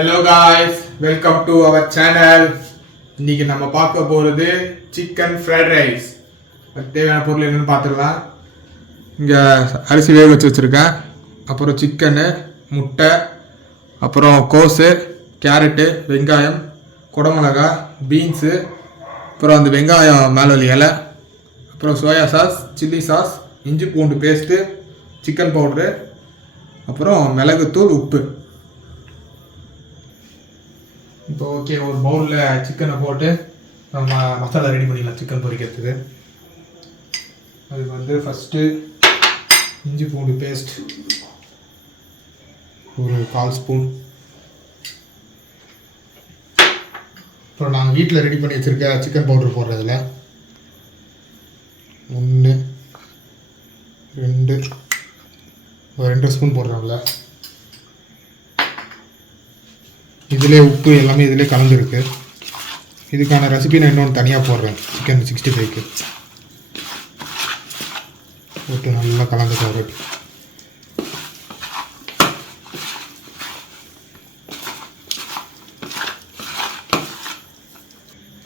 Hello guys, welcome to our channel. இன்னைக்கு நம்ம பார்க்க போகிறது சிக்கன் ஃப்ரைட் ரைஸ். தேவையான பொருள் என்னென்னு பார்த்துடலாம். இங்கே அரிசி வேக வச்சு வச்சுருக்கேன். அப்புறம் சிக்கனு, முட்டை, அப்புறம் கோஸு, கேரட்டு, வெங்காயம், குடமிளகா, பீன்ஸு, அப்புறம் அந்த வெங்காயம் மேலே இலை, அப்புறம் சோயா சாஸ், சில்லி சாஸ், இஞ்சி பூண்டு பேஸ்ட்டு, சிக்கன் பவுட்ரு, அப்புறம் மிளகுத்தூள், உப்பு. இப்போ ஓகே, ஒரு பவுலில் சிக்கனை போட்டு நம்ம மசாலா ரெடி பண்ணிடலாம் சிக்கன் பொரிக்கிறதுக்கு. அதுக்கு வந்து ஃபஸ்ட்டு இஞ்சி பூண்டு பேஸ்ட் ஒரு 1/4 ஸ்பூன். அப்புறம் நாங்கள் வீட்டில் ரெடி பண்ணி வச்சுருக்க சிக்கன் பவுட்ரு போடுறதில்ல 1 2 ஒரு 2 ஸ்பூன் போடுறோம்ல. இதிலே உப்பு எல்லாமே இதிலே கலந்துருக்கு. இதுக்கான ரெசிபி நான் இன்னொன்று தனியாக போடுறேன். சிக்கன் 65க்கு போட்டு நல்லா கலந்துக்கலாம்.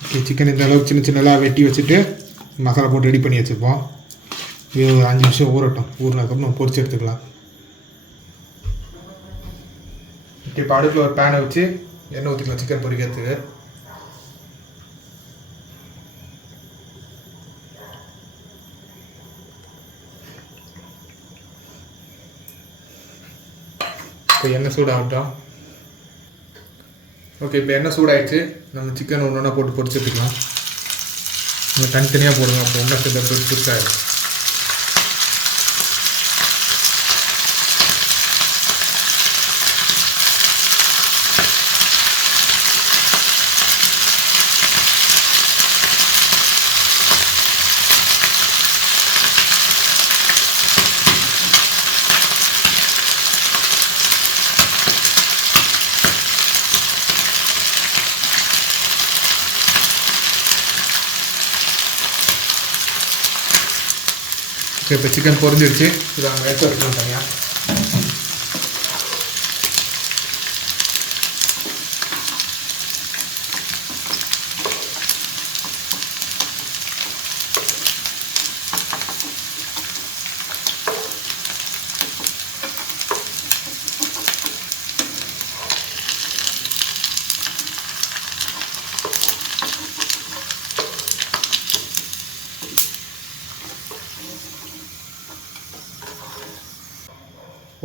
ஓகே, சிக்கன் இந்த அளவுக்கு சின்ன சின்னதாக வெட்டி வச்சுட்டு மசாலா போட்டு ரெடி பண்ணி வச்சுப்போம். இது ஒரு 5 நிமிஷம் ஊறட்டும். ஊறினதுக்கப்புறம் நம்ம பொரிச்சு எடுத்துக்கலாம். இப்போ அடுப்பில் ஒரு பேனை வச்சு எண்ணெய் ஊற்றிக்கலாம் சிக்கன் பொரிக்கிறதுக்கு. இப்போ எண்ணெய் சூடாகட்டும். ஓகே, இப்போ எண்ணெய் சூடாகிடுச்சு. நம்ம சிக்கன் ஒன்று ஒன்றா போட்டு பொரிச்சு எடுத்துக்கலாம். நம்ம தனித்தனியாக போடுங்க, அப்போ ஒன்றா சேர்ந்து பொரிச்சாயிடும். இப்போ சிக்கன் பொரிஞ்சிருச்சு. இதை நம்ம எடுத்து வச்சுக்கலாம் தனியாக.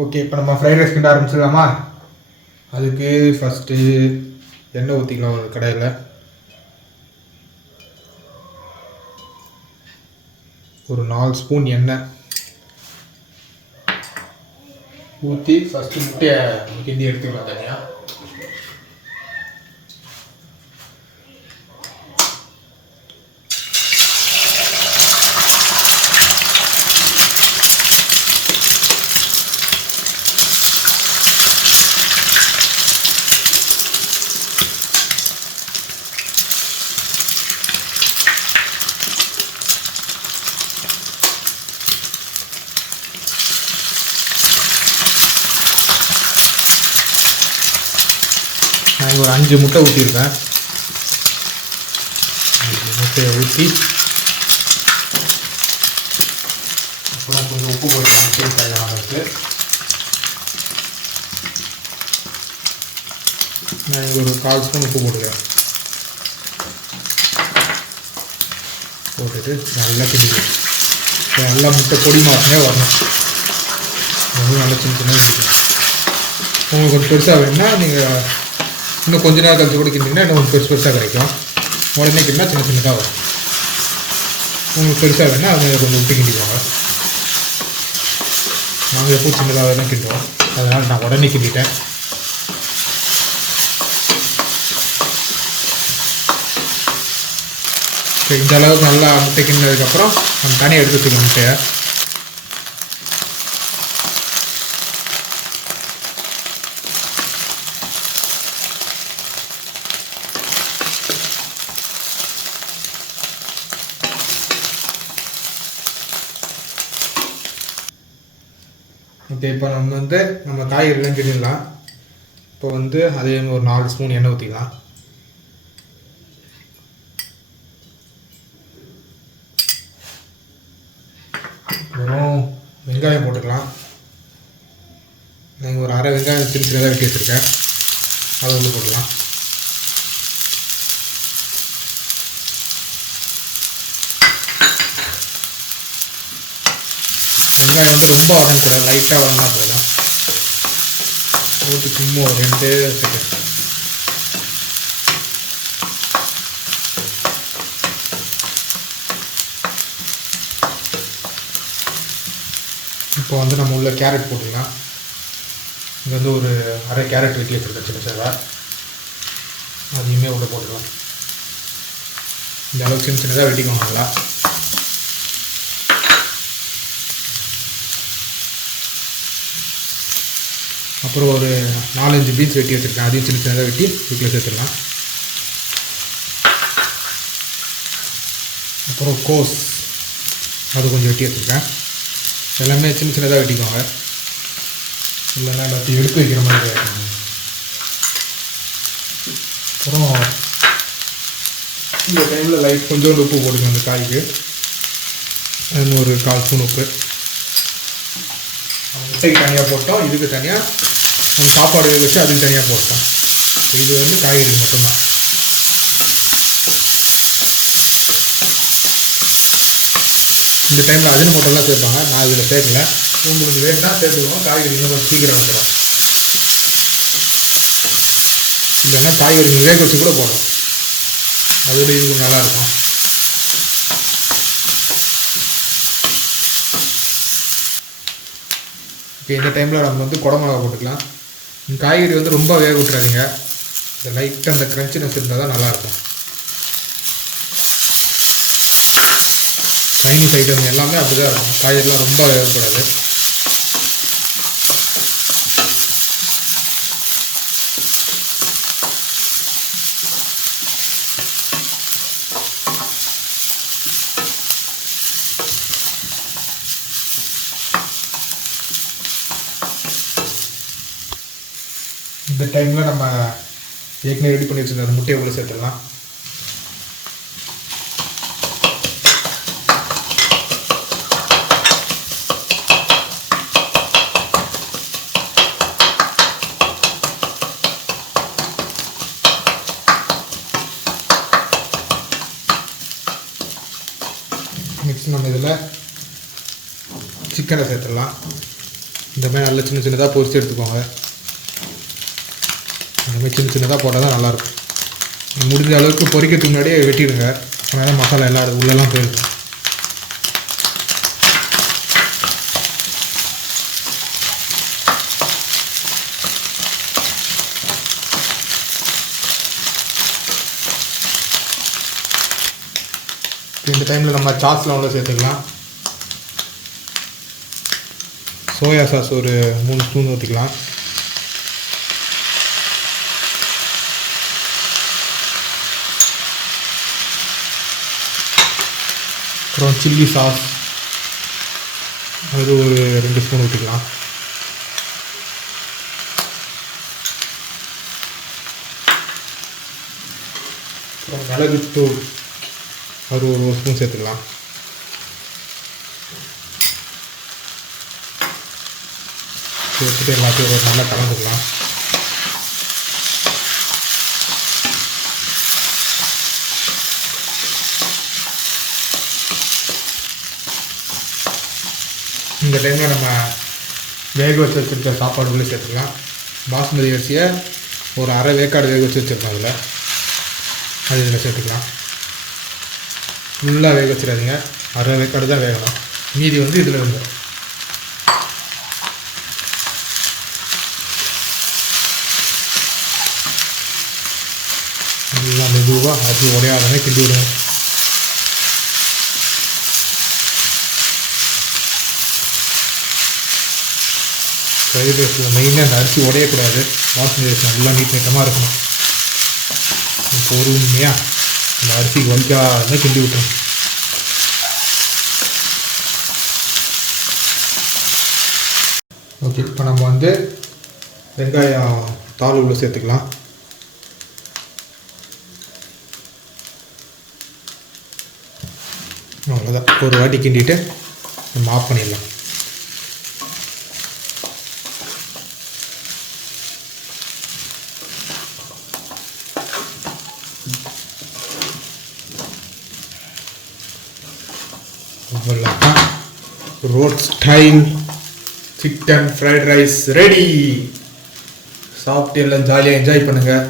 ஓகே, இப்போ நம்ம ஃப்ரைட் ரைஸ் கிண்ட ஆரம்பிச்சிடலாமா? அதுக்கு ஃபஸ்ட்டு எண்ணெய் ஊற்றிக்கலாம் ஒரு கடாயில். ஒரு 4 ஸ்பூன் எண்ணெய் ஊற்றி ஃபஸ்ட்டு முட்டையை கிண்டி எடுத்துக்கலாம் தனியாக. நான் ஒரு 5 முட்டை ஊற்றிருக்கேன். 5 முட்டையை ஊற்றி அப்புறம் கொஞ்சம் உப்பு போட்டுக்கலாம். முட்டை தேவையானதுக்கு நான் ஒரு 1/4 ஸ்பூன் உப்பு போட்டுக்கிறேன். போட்டுட்டு நல்லா கிண்டிக்கிறேன். நல்லா முட்டை பொடி மாசமே வரணும். நல்லா சின்ன சின்ன வச்சுக்கலாம். உங்களுக்கு கொஞ்சம் பெருசாக வேணும்னா நீங்கள் இன்னும் கொஞ்ச நேரம் கழிச்சு கூட கிண்டிங்கன்னா இன்னும் கொஞ்சம் பெருசாக கிடைக்கும். உடனே கிண்டினா சின்ன சின்னதாக வரும். உங்களுக்கு பெருசாக வேணால் அதை கொஞ்சம் விட்டு கிண்டிக்குவாங்க. நாங்கள் எப்போ சின்னதாக தான் கிண்டுவோம், அதனால் நான் உடனே கிண்டிட்டேன். இந்த அளவுக்கு நல்லா முட்டை கிண்டினதுக்கப்புறம் நம்ம தனியாக எடுத்து வச்சுக்கலாம் முட்டையை. ஓகே, இப்போ நம்ம காய்கறிலாம் கிண்டிடலாம். இப்போ வந்து அதே ஒரு 4 ஸ்பூன் எண்ணெய் ஊற்றிக்கலாம். அப்புறம் வெங்காயம் போட்டுக்கலாம். நாங்கள் ஒரு அரை வெங்காயம் சின்ன சின்னதாக வெட்டி வச்சுருக்கேன், அதை வந்து போட்டுக்கலாம். வெங்காயம் வந்து ரொம்ப வதங்கக்கூடாது, லைட்டாக வதங்கினா போதும். போட்டு சும்மா ஒரு 2 செகண்ட். இப்போ வந்து நம்ம உள்ள கேரட் போட்டுக்கலாம். இங்கே வந்து ஒரு அரை கேரட் வெட்டி வச்சுருக்கேன் சின்ன சின்னதாக, அதையுமே உள்ள போட்டுக்கலாம். இந்த அளவுக்கு சின்ன சின்னதாக வெட்டிக்கணும் நல்லா. அப்புறம் ஒரு 4-5 பீன்ஸ் வெட்டி வச்சுருக்கேன், அதையும் சின்ன சின்னதாக வெட்டி வீட்டில் சேர்த்துடலாம். அப்புறம் கோஸ் அது கொஞ்சம் வெட்டி வச்சுருக்கேன். எல்லாமே சின்ன சின்னதாக வெட்டிக்குவாங்க, இல்லைன்னா எல்லாத்தையும் எடுத்து வைக்கிற மாதிரி. அப்புறம் இந்த டைமில் லைட் கொஞ்சோண்டு உப்பு போட்டுக்கோங்க அந்த காய்க்கு. அது ஒரு 1/4 ஸ்பூன் உப்பு. முட்டைக்கு தனியாக போட்டோம், இதுக்கு தனியாக சாப்பாடு வச்சு அதுக்கு தனியாக போட்டோம். இது வந்து காய்கறி மட்டும்தான். இந்த டைமில் அதில் மட்டும்தான் சேர்ப்பாங்க, நான் இதில் சேர்க்கல. உங்களுக்கு வேணும்னா சேர்த்துக்குவோம், காய்கறி இன்னும் கொஞ்சம் சீக்கிரம் வந்துடும். இல்லைன்னா காய்கறி வேக வச்சு கூட போடணும், அதோட இது கொஞ்சம் நல்லாயிருக்கும். இப்போ இந்த டைமில் நம்ம வந்து குடமிளகா போட்டுக்கலாம். காய்கறி வந்து ரொம்ப வேக விட்டுறாதீங்க, இந்த லைட்டாக அந்த க்ரன்ச்சினஸ் இருந்தால் தான் நல்லாயிருக்கும். சைனீஸ் ஐட்டம் எல்லாமே அப்படி தான் இருக்கும், காய்கறிலாம் ரொம்ப வேகக்கூடாது. இந்த டைமில் நம்ம ஏற்கனவே ரெடி பண்ணி வச்சுருந்த அந்த முட்டையை உள்ள சேர்த்துடலாம். நெக்ஸ்ட் நம்ம இதில் சிக்கனை சேர்த்துடலாம். இந்த மாதிரி நல்லா சின்ன சின்னதாக பொரித்து எடுத்துக்கோங்க. இந்த மாதிரி சின்ன சின்னதாக போட்டால் தான் நல்லாயிருக்கும். முடிஞ்ச அளவுக்கு பொரிக்கிறதுக்கு முன்னாடியே வெட்டிடுங்க, அதனால மசாலா எல்லாம் உள்ளெல்லாம் போயிருக்கும். இந்த டைமில் நம்ம சாஸ்லாம் உள்ள சேர்த்துக்கலாம். சோயா சாஸ் ஒரு 3 ஸ்பூன் ஊற்றிக்கலாம். அப்புறம் சில்லி சாஸ் அது ஒரு 2 ஸ்பூன் ஊற்றிக்கலாம். அப்புறம் மிளகுத்தூள் அது ஒரு 1 ஸ்பூன் சேர்த்துக்கலாம். சேர்த்துட்டு எல்லாத்தையும் ஒரு நல்லா கலந்துக்கலாம். இந்த டைமில் நம்ம வேக வச்சு வச்சுருக்க சாப்பாடு உள்ளே சேர்த்துக்கலாம். பாஸ்மதி அரிசியை ஒரு அரை வேக்காடு வேக வச்சு வச்சுருக்கோம், அதில் அது இதில் சேர்த்துக்கலாம். ஃபுல்லாக வேக வச்சிடாதீங்க, அரை வேக்காடு தான் வேகணும், மீதி வந்து இதில் இருந்து. நல்லா மெதுவாக அரிசி உடையாதமே கிண்டி விடுங்க. ஃப்ரைட் ரைஸில் மெயினாக அந்த அரிசி உடையக்கூடாது, பாஸ்மதி ரைஸ் நல்லா நீட்டமாக இருக்கணும். பொறுமையாக அந்த அரிசிக்கு வலிக்காத கிண்டி விட்டுருங்க. ஓகே, இப்போ நம்ம வந்து வெங்காயம் தாள் உள்ள சேர்த்துக்கலாம். அவ்வளோதான், ஒரு வாட்டி கிண்டிட்டு நம்ம ஆஃப் பண்ணிடலாம். அவ்வளோதான், road style chicken fried rice ready. சாப்பிட்டு எல்லாம் ஜாலியாக என்ஜாய் பண்ணுங்கள்.